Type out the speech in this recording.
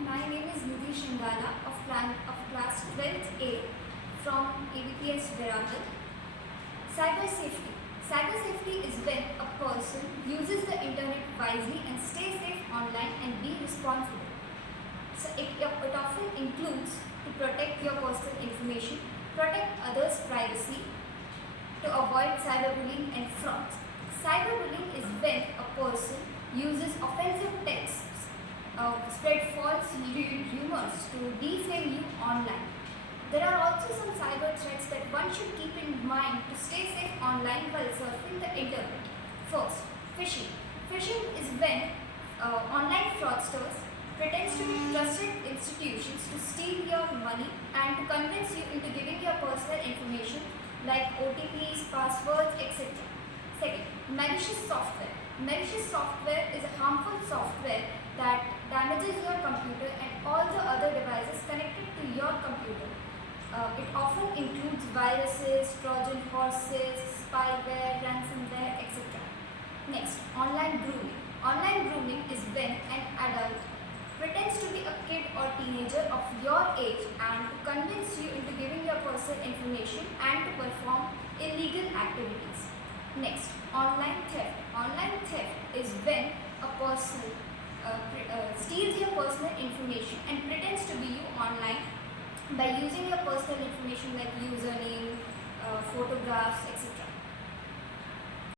my name is Nishi Singhal of class 12th A from ABPS VERAVAL. Cyber safety. Cyber safety is when a person uses the internet wisely and stays safe online and be responsible. So it often includes to protect your personal information, protect others' privacy, to avoid cyberbullying and frauds. Cyberbullying is when a person uses offensive texts, spread false rumors to defame you online. There are also some cyber threats that one should keep in mind to stay safe online while surfing the internet. First, phishing. Phishing is when online fraudsters pretends to be trusted institutions to steal your money and to convince you into giving your personal information like OTPs, passwords, etc. Second, malicious software. Malicious software is a harmful software that damages your computer and all the other devices connected to your computer. It often includes viruses, Trojan horses, spyware, ransomware, etc. Next, online grooming. Online grooming is when an adult pretends to be a kid or teenager of your age and to convince you into giving your personal information and to perform illegal activities. Next, online theft. Online theft is when a person steals your personal information and pretends to be you online by using your personal information like username, photographs, etc.